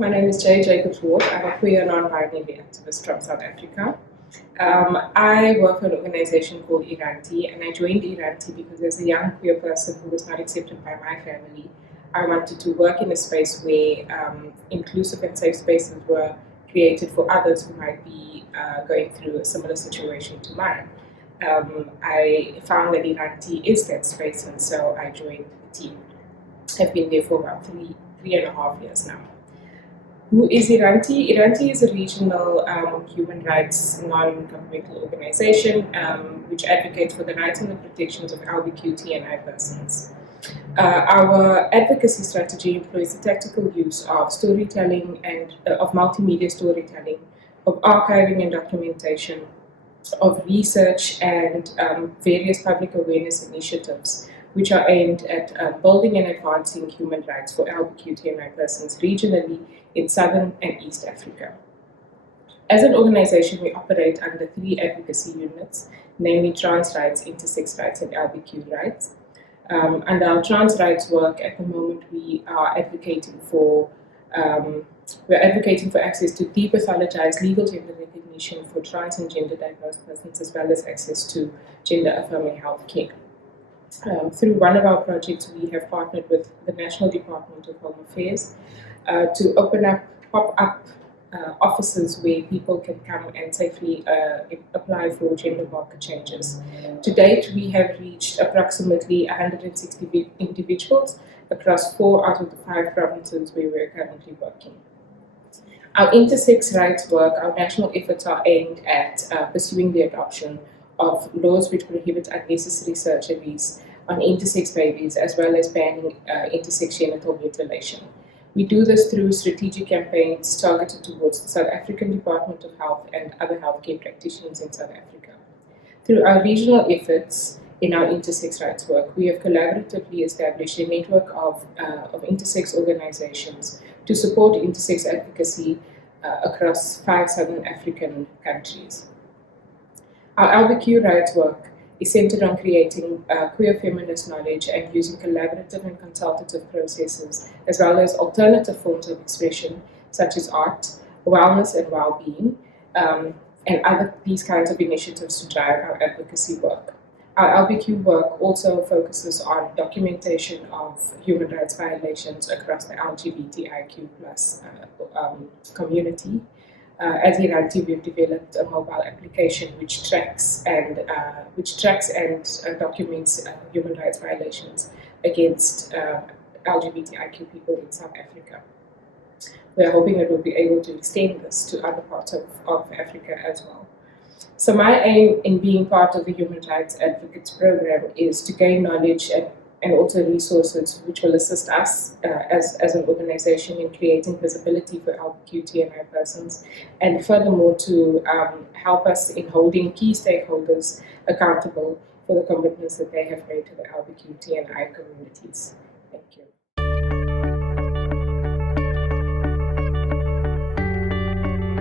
my name is Jade Jacobs-Wort. I'm a queer non-binary activist from South Africa. I work for an organization called Iranti, and I joined Iranti because as a young queer person who was not accepted by my family, I wanted to work in a space where inclusive and safe spaces were created for others who might be going through a similar situation to mine. I found that Iranti is that space, and so I joined the team. I've been there for about three and a half years now. Who is Iranti? Iranti is a regional human rights non-governmental organization which advocates for the rights and the protections of LGBTQIA persons. Our advocacy strategy employs the tactical use of storytelling and of multimedia storytelling, of archiving and documentation, of research and various public awareness initiatives which are aimed at building and advancing human rights for LGBTQIA persons regionally in Southern and East Africa. As an organization, we operate under 3 advocacy units, namely trans rights, intersex rights, and LGBTQ rights. Under our trans rights work, at the moment, we are advocating for access to depathologized legal gender recognition for trans and gender diverse persons, as well as access to gender-affirming health care. Through one of our projects, we have partnered with the National Department of Home Affairs to open up pop-up offices where people can come and safely apply for gender marker changes. To date, we have reached approximately 160 individuals across 4 out of the 5 provinces where we are currently working. Our intersex rights work, our national efforts are aimed at pursuing the adoption of laws which prohibit unnecessary surgeries on intersex babies, as well as banning intersex genital mutilation. We do this through strategic campaigns targeted towards the South African Department of Health and other healthcare practitioners in South Africa. Through our regional efforts in our intersex rights work, we have collaboratively established a network of intersex organizations to support intersex advocacy across 5 Southern African countries. Our LGBTQ rights work is centered on creating queer feminist knowledge and using collaborative and consultative processes, as well as alternative forms of expression, such as art, wellness and well-being, and these kinds of initiatives to drive our advocacy work. Our LGBTQ work also focuses on documentation of human rights violations across the LGBTIQ+ community. As Iranti, we've developed a mobile application which tracks and documents human rights violations against LGBTIQ people in South Africa. We are hoping that we'll be able to extend this to other parts of Africa as well. So my aim in being part of the Human Rights Advocates Program is to gain knowledge and also resources which will assist us as an organization in creating visibility for LGBTQIA persons, and furthermore to help us in holding key stakeholders accountable for the commitments that they have made to the LGBTQIA communities. Thank you.